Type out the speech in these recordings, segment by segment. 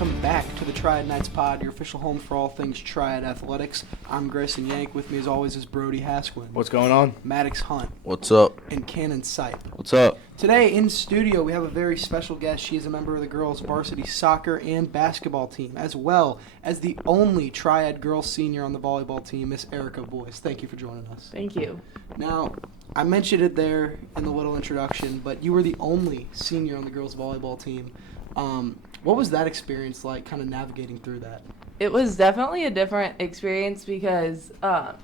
welcome back to the Triad Knights pod, your official home for all things Triad athletics. I'm Grayson Yank. With me as always is Brody Hasquin. What's going on? Maddox Hunt. What's up? And Cannon Sipe. What's up? Today in studio we have a very special guest. She is a member of the girls' varsity soccer and basketball team, as well as the only Triad girls senior on the volleyball team, Miss Erica Boyce. Thank you for joining us. Thank you. Now, I mentioned it there in the little introduction, but you were the only senior on the girls' volleyball team. What was that experience like, kind of navigating through that? It was definitely a different experience because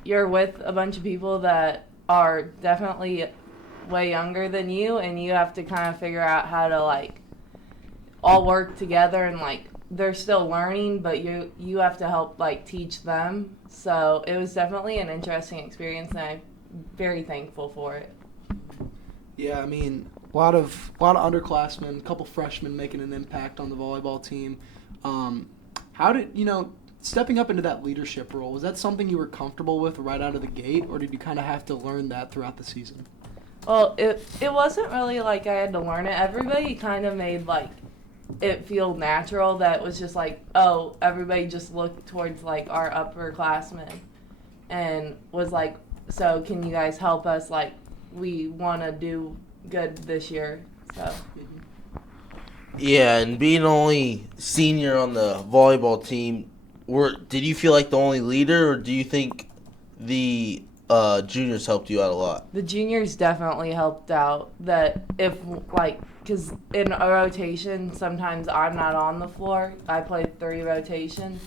you're with a bunch of people that are definitely way younger than you, and you have to kind of figure out how to, all work together, and, they're still learning, but you have to help, teach them. So it was definitely an interesting experience, and I'm very thankful for it. Yeah, I mean, a lot of underclassmen, a couple freshmen making an impact on the volleyball team. How did, stepping up into that leadership role, was that something you were comfortable with right out of the gate, or did you kind of have to learn that throughout the season? Well, it wasn't really like I had to learn it. Everybody kind of made, it feel natural that it was just everybody just looked towards, our upperclassmen and was like, so can you guys help us? We want to do good this year, so. Yeah, and being only senior on the volleyball team, did you feel like the only leader, or do you think the juniors helped you out a lot? The juniors definitely helped out. That because in a rotation, sometimes I'm not on the floor. I played 3 rotations.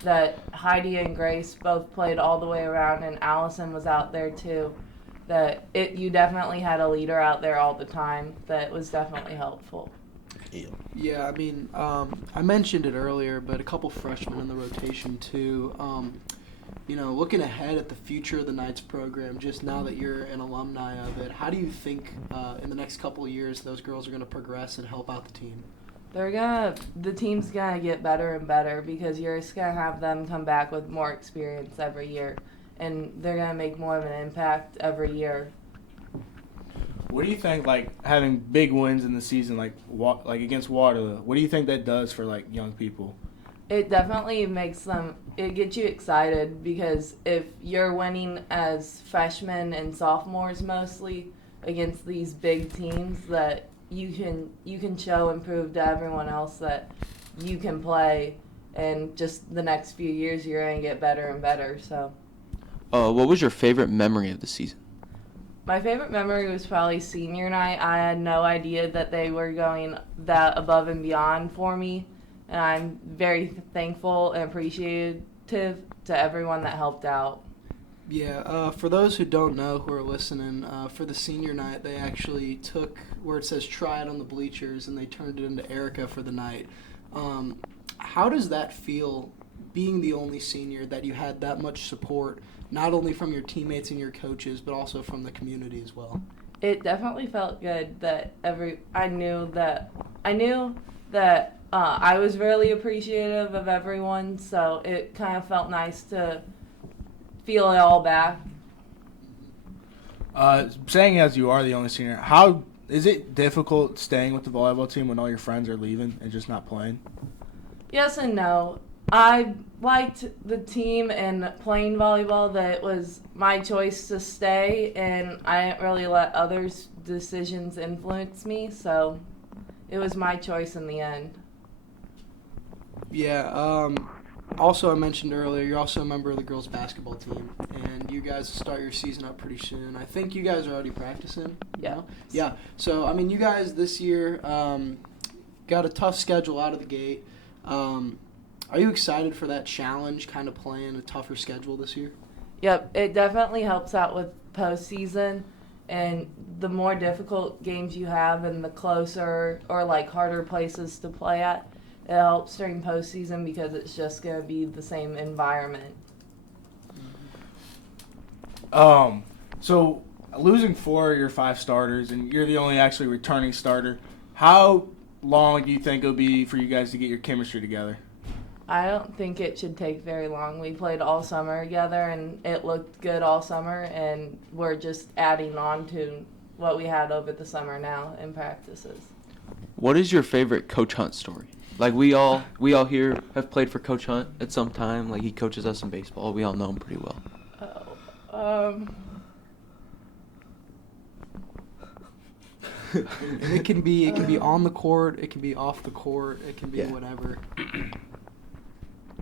That Heidi and Grace both played all the way around, and Allison was out there too. You definitely had a leader out there all the time. That was definitely helpful. Yeah, I mean, I mentioned it earlier, but a couple freshmen in the rotation too. Looking ahead at the future of the Knights program, just now that you're an alumni of it, how do you think in the next couple of years those girls are going to progress and help out the team? The team's gonna get better and better because you're just gonna have them come back with more experience every year, and they're gonna make more of an impact every year. What do you think, having big wins in the season, against Waterloo, what do you think that does for, young people? It definitely it gets you excited because if you're winning as freshmen and sophomores mostly against these big teams, that you can show and prove to everyone else that you can play, and just the next few years you're going to get better and better. So, what was your favorite memory of the season? My favorite memory was probably senior night. I had no idea that they were going that above and beyond for me, and I'm very thankful and appreciative to everyone that helped out. Yeah, for those who don't know, who are listening, for the senior night, they actually took where it says Triad on the bleachers and they turned it into Erica for the night. How does that feel, being the only senior, that you had that much support, not only from your teammates and your coaches, but also from the community as well? It definitely felt good that I knew that I was really appreciative of everyone, so it kind of felt nice to feel it all back. Saying as you are the only senior, how is it difficult staying with the volleyball team when all your friends are leaving and just not playing? Yes and no. I liked the team and playing volleyball, that it was my choice to stay, and I didn't really let others' decisions influence me, so it was my choice in the end. Yeah, also I mentioned earlier, you're also a member of the girls' basketball team, and you guys start your season up pretty soon. I think you guys are already practicing? Yeah. No? Yeah, so, I mean, you guys this year got a tough schedule out of the gate. Are you excited for that challenge, kind of playing a tougher schedule this year? Yep, it definitely helps out with postseason, and the more difficult games you have and the closer or harder places to play at, it helps during postseason because it's just going to be the same environment. So losing 4 of your 5 starters, and you're the only actually returning starter, how long do you think it'll be for you guys to get your chemistry together? I don't think it should take very long. We played all summer together, and it looked good all summer, and we're just adding on to what we had over the summer now in practices. What is your favorite Coach Hunt story? Like we all here have played for Coach Hunt at some time. Like he coaches us in baseball. We all know him pretty well. And it can be on the court, it can be off the court, it can be Yeah. whatever.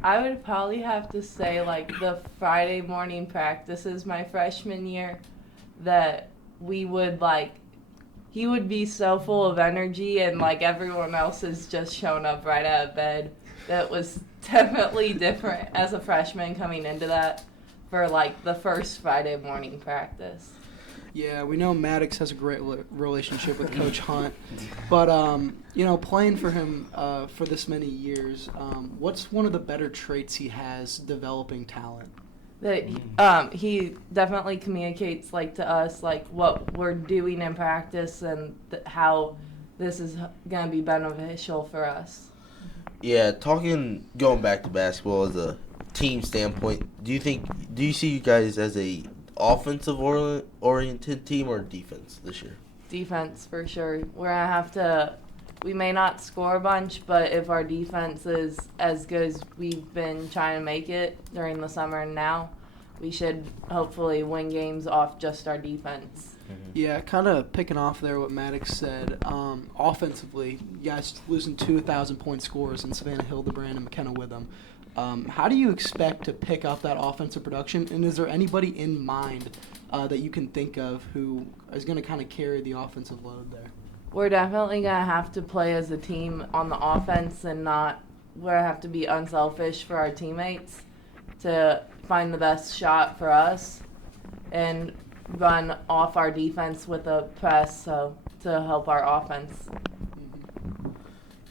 I would probably have to say like the Friday morning practices my freshman year that we would like he would be so full of energy and like everyone else is just showing up right out of bed. That was definitely different as a freshman coming into that for like the first Friday morning practice. Yeah, we know Maddox has a great relationship with Coach Hunt, but playing for him for this many years, what's one of the better traits he has developing talent? That he definitely communicates like to us like what we're doing in practice and how this is gonna be beneficial for us. Yeah, going back to basketball as a team standpoint, do you see you guys as a offensive oriented team or defense this year? Defense for sure. We're gonna have to. We may not score a bunch, but if our defense is as good as we've been trying to make it during the summer and now, we should hopefully win games off just our defense. Yeah, kind of picking off there what Maddox said. Offensively, you guys losing 2,000-point scores in Savannah Hildebrand and McKenna Witham. How do you expect to pick up that offensive production? And is there anybody in mind that you can think of who is going to kind of carry the offensive load there? We're definitely going to have to play as a team on the offense and we're going to have to be unselfish for our teammates to find the best shot for us and run off our defense with a press to help our offense.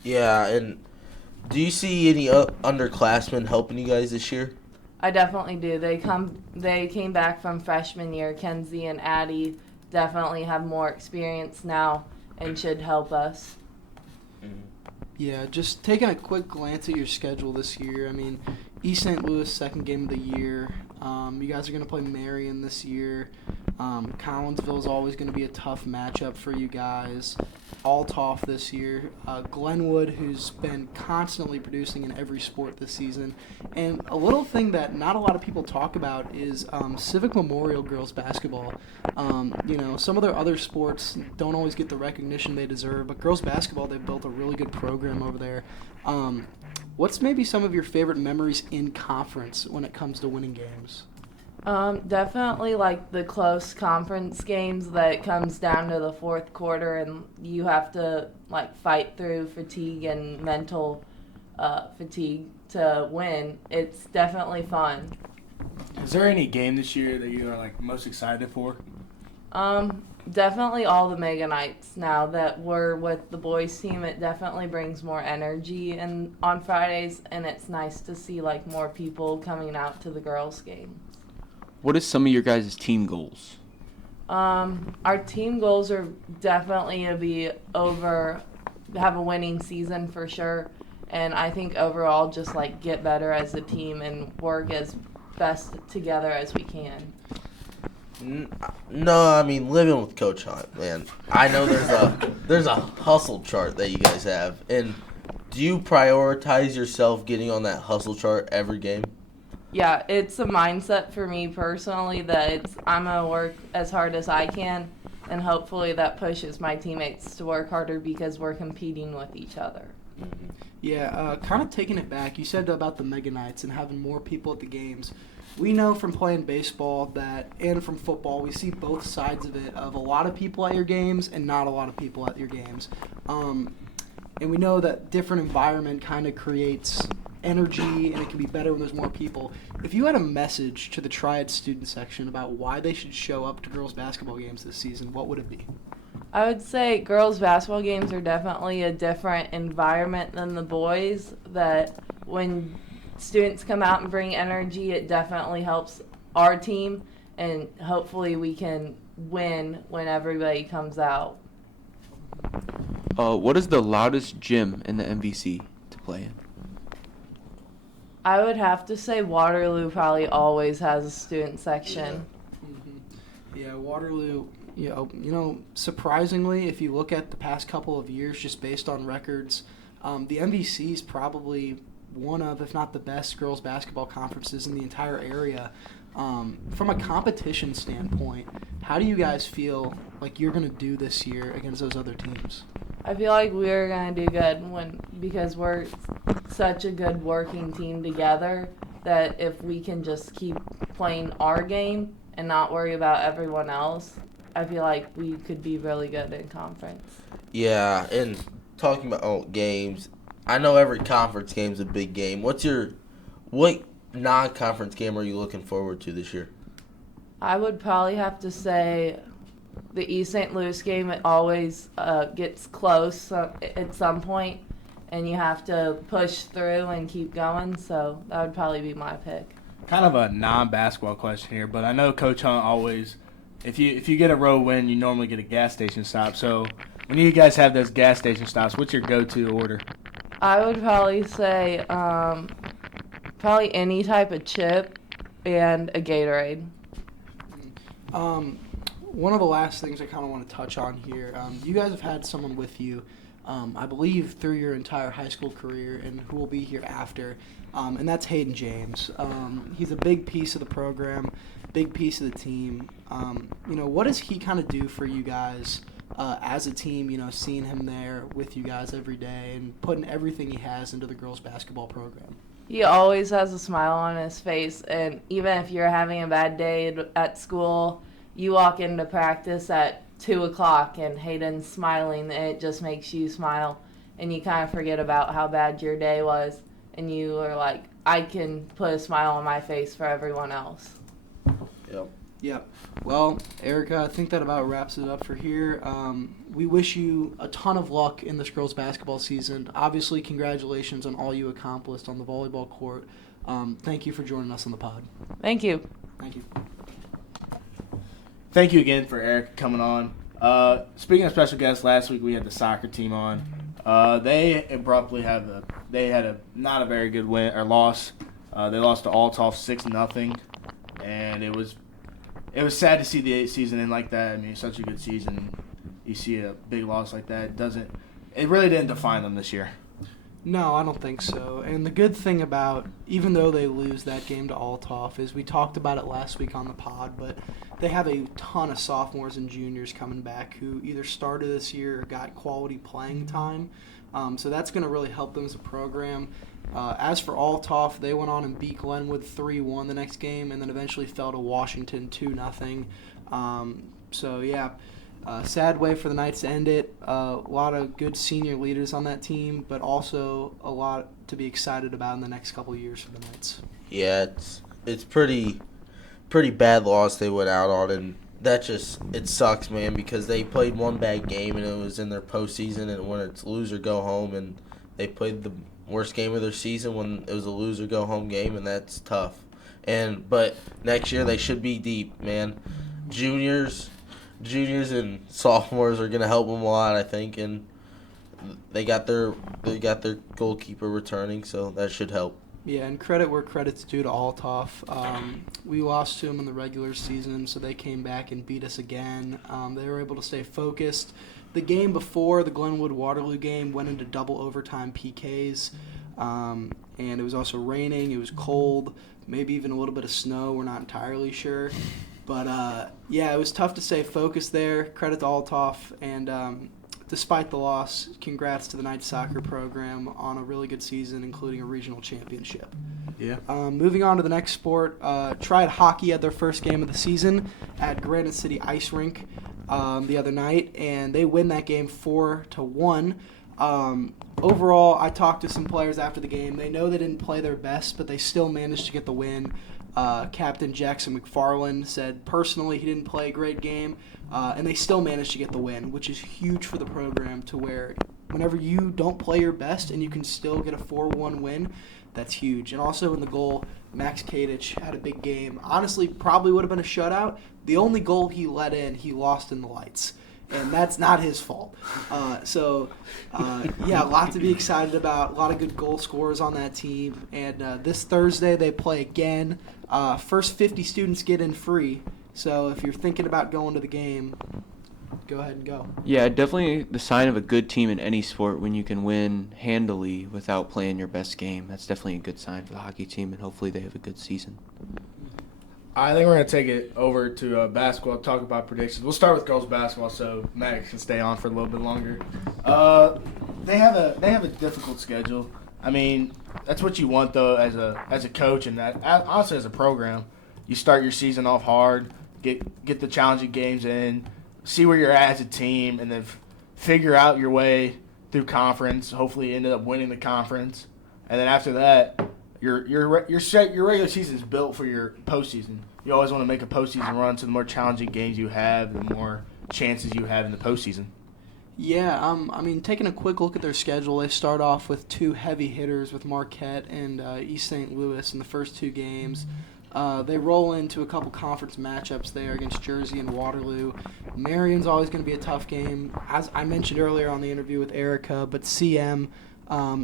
Yeah, and do you see any underclassmen helping you guys this year? I definitely do. They came back from freshman year. Kenzie and Addie definitely have more experience now and should help us. Yeah, just taking a quick glance at your schedule this year. I mean, East St. Louis, second game of the year. You guys are going to play Marion this year. Collinsville is always going to be a tough matchup for you guys. Althoff this year. Glenwood, who's been constantly producing in every sport this season. And a little thing that not a lot of people talk about is Civic Memorial girls basketball. Some of their other sports don't always get the recognition they deserve, but girls basketball, they've built a really good program over there. What's maybe some of your favorite memories in conference when it comes to winning games? Definitely like the close conference games that comes down to the fourth quarter and you have to like fight through fatigue and mental fatigue to win. It's definitely fun. Is there any game this year that you are like most excited for? Definitely all the Mega Knights. Now that we're with the boys team, it definitely brings more energy on Fridays, and it's nice to see like more people coming out to the girls' game. What is some of your guys' team goals? Our team goals are definitely to have a winning season for sure, and I think overall just like get better as a team and work as best together as we can. No, I mean living with Coach Hunt, man. I know there's a hustle chart that you guys have, and do you prioritize yourself getting on that hustle chart every game? Yeah, it's a mindset for me personally that I'm gonna work as hard as I can, and hopefully that pushes my teammates to work harder because we're competing with each other. Yeah, kind of taking it back, you said about the Mega Knights and having more people at the games. We know from playing baseball and from football, we see both sides of it, of a lot of people at your games and not a lot of people at your games. And we know that different environment kind of creates energy, and it can be better when there's more people. If you had a message to the Triad student section about why they should show up to girls' basketball games this season, what would it be? I would say girls' basketball games are definitely a different environment than the boys, that when students come out and bring energy, it definitely helps our team, and hopefully we can win when everybody comes out. What is the loudest gym in the MVC to play in? I would have to say Waterloo probably always has a student section. Yeah, Waterloo, surprisingly, if you look at the past couple of years, just based on records, The MVC is probably one of, if not the best, girls basketball conferences in the entire area. From a competition standpoint, how do you guys feel like you're going to do this year against those other teams? I feel like we're going to do good because we're such a good working team together that if we can just keep playing our game and not worry about everyone else, I feel like we could be really good in conference. Yeah, and talking about games, I know every conference game is a big game. What non-conference game are you looking forward to this year? I would probably have to say the East St. Louis game. It always gets close at some point, and you have to push through and keep going, so that would probably be my pick. Kind of a non-basketball question here, but I know Coach Hunt always, if you get a road win, you normally get a gas station stop. So when you guys have those gas station stops, what's your go-to order? I would probably say probably any type of chip and a Gatorade. One of the last things I kind of want to touch on here, you guys have had someone with you, I believe, through your entire high school career and who will be here after, and that's Hayden James. He's a big piece of the program, big piece of the team. What does he kind of do for you guys as a team, seeing him there with you guys every day and putting everything he has into the girls' basketball program? He always has a smile on his face, and even if you're having a bad day at school, you walk into practice at 2 o'clock and Hayden's smiling, and it just makes you smile, and you kind of forget about how bad your day was, and you are like, I can put a smile on my face for everyone else. Yep. Well, Erica, I think that about wraps it up for here. We wish you a ton of luck in this girls' basketball season. Obviously, congratulations on all you accomplished on the volleyball court. Thank you for joining us on the pod. Thank you. Thank you. Thank you again for Eric coming on. Speaking of special guests, last week we had the soccer team on. They abruptly had not a very good win or loss. They lost to Althoff 6-0, and it was sad to see the season end like that. I mean, it's such a good season. You see a big loss like that. It really didn't define them this year. No, I don't think so. And the good thing about, even though they lose that game to Althoff, is we talked about it last week on the pod, but they have a ton of sophomores and juniors coming back who either started this year or got quality playing time. So that's going to really help them as a program. As for Althoff, they went on and beat Glenwood 3-1 the next game and then eventually fell to Washington 2-0. Sad way for the Knights to end it. A lot of good senior leaders on that team, but also a lot to be excited about in the next couple of years for the Knights. Yeah, it's pretty bad loss they went out on, and it sucks, man, because they played one bad game and it was in their postseason, and when it's lose or go home, and they played the worst game of their season when it was a lose or go home game, and that's tough. But next year they should be deep, man. Juniors and sophomores are gonna help them a lot, I think, and they got their goalkeeper returning, so that should help. Yeah, and credit where credit's due to Althoff. We lost to them in the regular season, so they came back and beat us again. They were able to stay focused. The game before, the Glenwood-Waterloo game, went into double overtime PKs, and it was also raining. It was cold, maybe even a little bit of snow. We're not entirely sure. But, it was tough to stay focused there. Credit to Althoff, and despite the loss, congrats to the Knights soccer program on a really good season, including a regional championship. Yeah. Moving on to the next sport, Triad Hockey had their first game of the season at Granite City Ice Rink the other night, and they win that game 4-1. Overall, I talked to some players after the game. They know they didn't play their best, but they still managed to get the win. Captain Jackson McFarland said personally he didn't play a great game, and they still managed to get the win, which is huge for the program, to where whenever you don't play your best and you can still get a 4-1 win, that's huge. And also in the goal, Max Kadich had a big game. Honestly, probably would have been a shutout. The only goal he let in, he lost in the lights. And that's not his fault. A lot to be excited about. A lot of good goal scorers on that team. And this Thursday they play again. First 50 students get in free. So if you're thinking about going to the game, go ahead and go. Yeah, definitely the sign of a good team in any sport when you can win handily without playing your best game. That's definitely a good sign for the hockey team, and hopefully they have a good season. I think we're going to take it over to basketball, talk about predictions. We'll start with girls basketball so Max can stay on for a little bit longer. They have a difficult schedule. I mean, that's what you want, though, as a coach and honestly as a program. You start your season off hard, get the challenging games in, see where you're at as a team, and then figure out your way through conference, hopefully end up winning the conference. And then after that, your regular season is built for your postseason. You always want to make a postseason run, so the more challenging games you have, the more chances you have in the postseason. Yeah, I mean, taking a quick look at their schedule, they start off with 2 heavy hitters with Marquette and East St. Louis in the first 2 games. They roll into a couple conference matchups there against Jersey and Waterloo. Marion's always going to be a tough game, as I mentioned earlier on the interview with Erica, but CM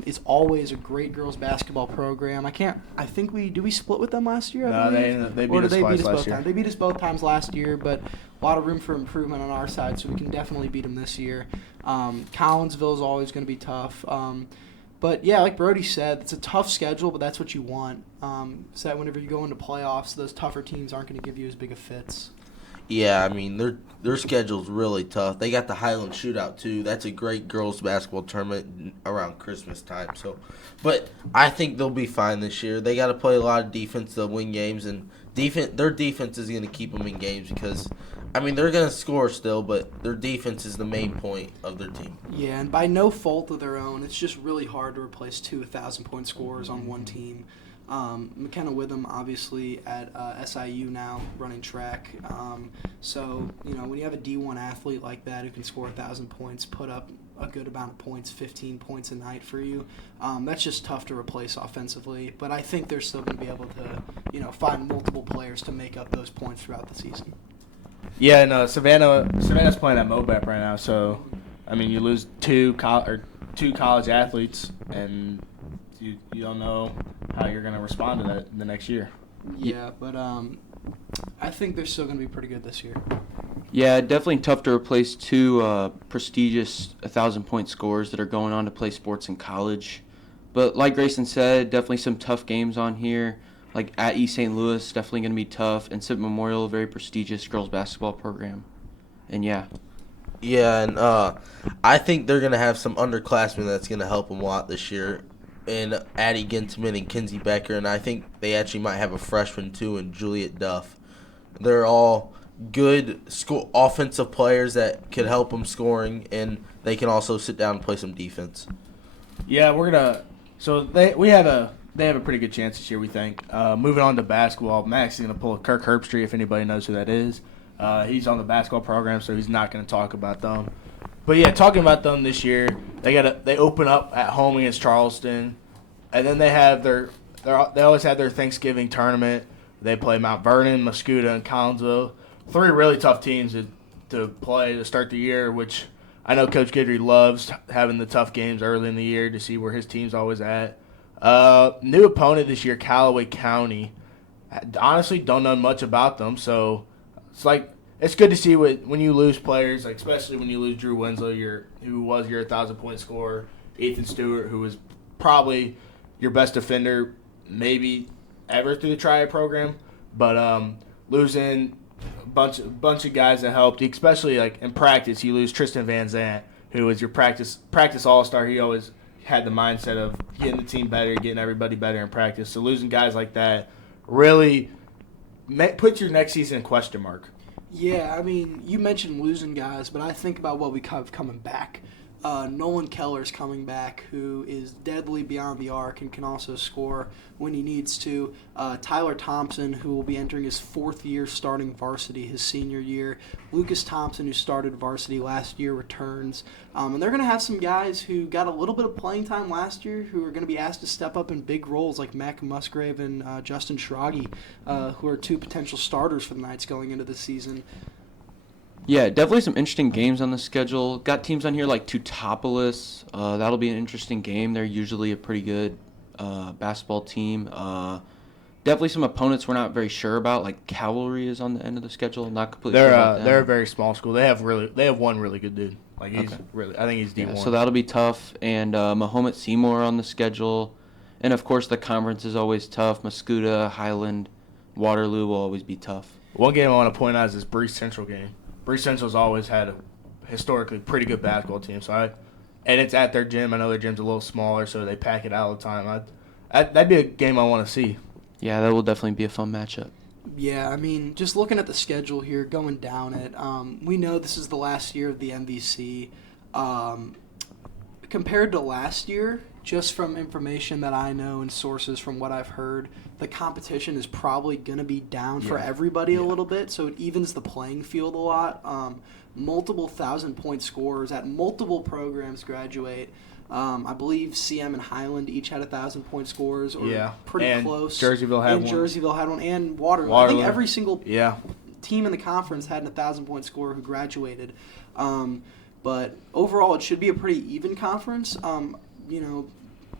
is always a great girls basketball program. I think we split with them last year? No, they beat us twice last year. They beat us both times last year, but a lot of room for improvement on our side, so we can definitely beat them this year. Collinsville is always going to be tough. But, yeah, like Brody said, it's a tough schedule, but that's what you want. So that whenever you go into playoffs, those tougher teams aren't going to give you as big of fits. Yeah, I mean, their schedule's really tough. They got the Highland Shootout, too. That's a great girls' basketball tournament around Christmas time. But I think they'll be fine this year. They got to play a lot of defense to win games, and their defense is going to keep them in games because, I mean, they're going to score still, but their defense is the main point of their team. Yeah, and by no fault of their own, it's just really hard to replace 2 1,000-point scorers on one team. McKenna Witham, obviously, at SIU now, running track. So, when you have a D1 athlete like that who can score 1,000 points, put up a good amount of points, 15 points a night for you, that's just tough to replace offensively. But I think they're still going to be able to, find multiple players to make up those points throughout the season. Yeah, and Savannah's playing at MOBEP right now, so, I mean, you lose 2 college athletes, and you don't know how you're going to respond to that the next year. Yeah, but I think they're still going to be pretty good this year. Yeah, definitely tough to replace 2 prestigious 1,000-point scorers that are going on to play sports in college. But like Grayson said, definitely some tough games on here. Like at East St. Louis, definitely going to be tough. And Civic Memorial, a very prestigious girls basketball program. And yeah. Yeah, and I think they're going to have some underclassmen that's going to help them a lot this year. And Addie Ginteman and Kinsey Becker, and I think they actually might have a freshman too in Juliet Duff. They're all good offensive players that could help them scoring, and they can also sit down and play some defense. Yeah, they have a pretty good chance this year, we think. Moving on to basketball, Max is going to pull a Kirk Herbstreit, if anybody knows who that is. He's on the basketball program, so he's not going to talk about them. But yeah, talking about them this year, they open up at home against Charleston, and then they always have their Thanksgiving tournament. They play Mount Vernon, Muscuda, and Collinsville. 3 really tough teams to play to start the year, which I know Coach Guidry loves having the tough games early in the year to see where his team's always at. New opponent this year, Callaway County. Honestly, don't know much about them, so it's good to see when you lose players, like especially when you lose Drew Winslow, who was your 1,000-point scorer, Ethan Stewart, who was probably your best defender maybe ever through the Triad program, but losing a bunch of guys that helped, especially like in practice, you lose Tristan Van Zant, who was your practice all-star. He always had the mindset of getting the team better, getting everybody better in practice. So losing guys like that really puts your next season in question mark. Yeah, I mean, you mentioned losing guys, but I think about what we have coming back. Nolan Keller's coming back, who is deadly beyond the arc and can also score when he needs to. Tyler Thompson, who will be entering his 4th year starting varsity his senior year. Lucas Thompson, who started varsity last year, returns. And they're going to have some guys who got a little bit of playing time last year who are going to be asked to step up in big roles, like Mac Musgrave and Justin Schrage, who are 2 potential starters for the Knights going into the season. Yeah, definitely some interesting games on the schedule. Got teams on here like Teutopolis. That'll be an interesting game. They're usually a pretty good basketball team. Definitely some opponents we're not very sure about. Like Cavalry is on the end of the schedule. Not completely sure about them. They're a very small school. They have one really good dude. Like he's Okay. really, I think he's D1. Yeah, so that'll be tough. And Mahomet Seymour on the schedule. And, of course, the conference is always tough. Mascoutah, Highland, Waterloo will always be tough. One game I want to point out is this Breese Central game. Breese Central's always had a historically pretty good basketball team. And it's at their gym. I know their gym's a little smaller, so they pack it out all the time. That'd be a game I want to see. Yeah, that will definitely be a fun matchup. Yeah, I mean, just looking at the schedule here, going down it, we know this is the last year of the MVC. Compared to last year, just from information that I know and sources from what I've heard, the competition is probably going to be down for everybody a little bit, so it evens the playing field a lot. Multiple 1,000-point scorers at multiple programs graduate. I believe CM and Highland each had 1,000-point scores, or pretty and close. Jerseyville had one. Jerseyville had one, and Waterloo. I think every single team in the conference had a 1,000-point scorer who graduated. But overall, it should be a pretty even conference.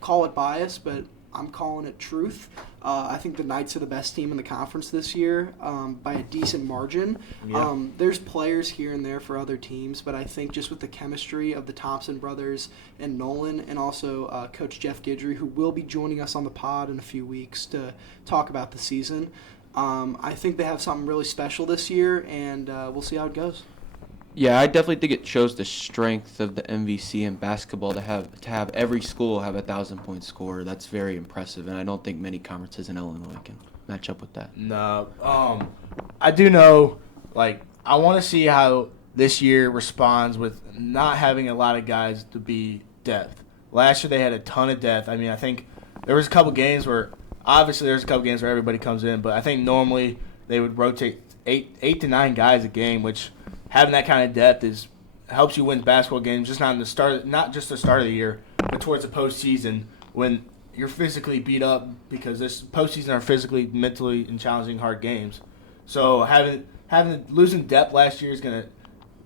Call it bias, but I'm calling it truth. I think the Knights are the best team in the conference this year by a decent margin. Yeah. There's players here and there for other teams, but I think just with the chemistry of the Thompson brothers and Nolan, and also Coach Jeff Guidry, who will be joining us on the pod in a few weeks to talk about the season, I think they have something really special this year, and we'll see how it goes. Yeah, I definitely think it shows the strength of the MVC in basketball to have every school have 1,000-point score. That's very impressive, and I don't think many conferences in Illinois can match up with that. No, I do know. Like, I want to see how this year responds with not having a lot of guys to be depth. Last year they had a ton of depth. I mean, I think there was a couple games where everybody comes in, but I think normally they would rotate eight to 9 guys a game, which having that kind of depth helps you win basketball games, not just the start of the year, but towards the postseason when you're physically beat up, because this postseason are physically, mentally, and challenging hard games. So losing depth last year is gonna.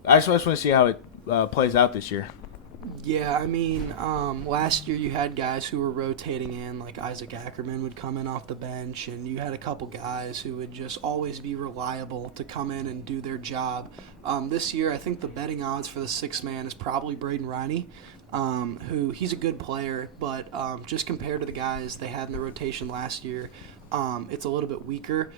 I just want to see how it plays out this year. Yeah, I mean, last year you had guys who were rotating in, like Isaac Ackerman would come in off the bench, and you had a couple guys who would just always be reliable to come in and do their job. This year, I think the betting odds for the sixth man is probably Braden Riney, who he's a good player, but just compared to the guys they had in the rotation last year, it's a little bit weaker,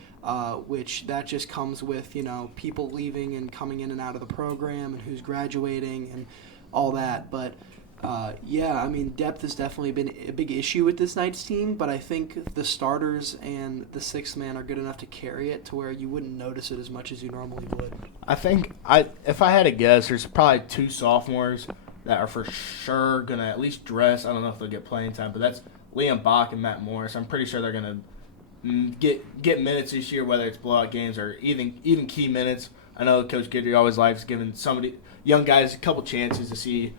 which that just comes with, people leaving and coming in and out of the program and who's graduating and all that. But depth has definitely been a big issue with this Knights team, but I think the starters and the sixth man are good enough to carry it to where you wouldn't notice it as much as you normally would. I think if I had to guess, there's probably 2 sophomores that are for sure going to at least dress. I don't know if they'll get playing time, but that's Liam Bach and Matt Morris. I'm pretty sure they're going to get minutes this year, whether it's blowout games or even key minutes. I know Coach Guidry always likes giving young guys a couple chances to see,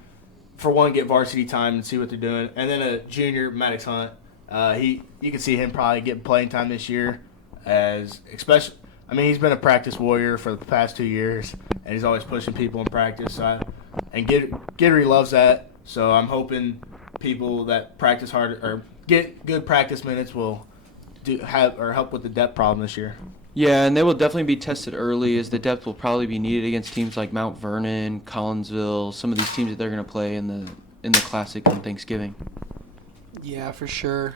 for one, get varsity time and see what they're doing. And then a junior, Maddox Hunt, you can see him probably getting playing time this year, he's been a practice warrior for the past 2 years, and he's always pushing people in practice. And Guidry loves that, so I'm hoping people that practice hard or get good practice minutes will help with the depth problem this year. Yeah, and they will definitely be tested early, as the depth will probably be needed against teams like Mount Vernon, Collinsville, some of these teams that they're going to play in the Classic on Thanksgiving. Yeah, for sure.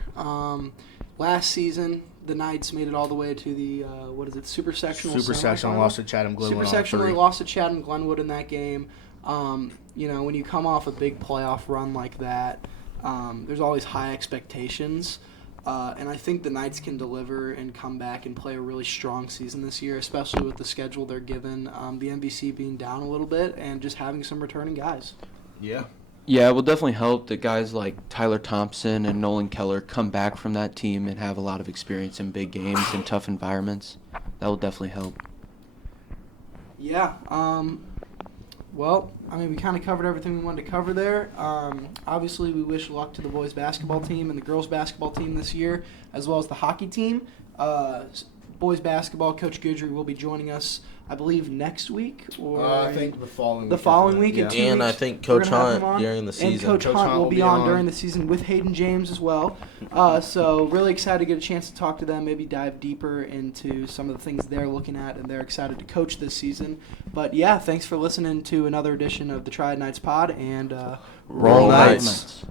Last season, the Knights made it all the way to the Super Sectional. Super Sectional, lost to Chatham Glenwood. Super Sectional, they lost to Chatham Glenwood in that game. When you come off a big playoff run like that, there's always high expectations. And I think the Knights can deliver and come back and play a really strong season this year, especially with the schedule they're given, the MVC being down a little bit and just having some returning guys. Yeah. Yeah, it will definitely help that guys like Tyler Thompson and Nolan Keller come back from that team and have a lot of experience in big games and tough environments. That will definitely help. Yeah. We kind of covered everything we wanted to cover there. Obviously, we wish luck to the boys basketball team and the girls basketball team this year, as well as the hockey team. boys basketball, Coach Goodry will be joining us, I believe, next week. Or I think the following the week. following week. Yeah. In 2 And I weeks, think we're Coach gonna have Hunt him on. during the And season. Coach Coach Hunt Hunt will will be be on on. during the season with Hayden James as well. So really excited to get a chance to talk to them, maybe dive deeper into some of the things they're looking at, and they're excited to coach this season. But yeah, thanks for listening to another edition of the Triad Knights pod, and Roll Knights. Knights.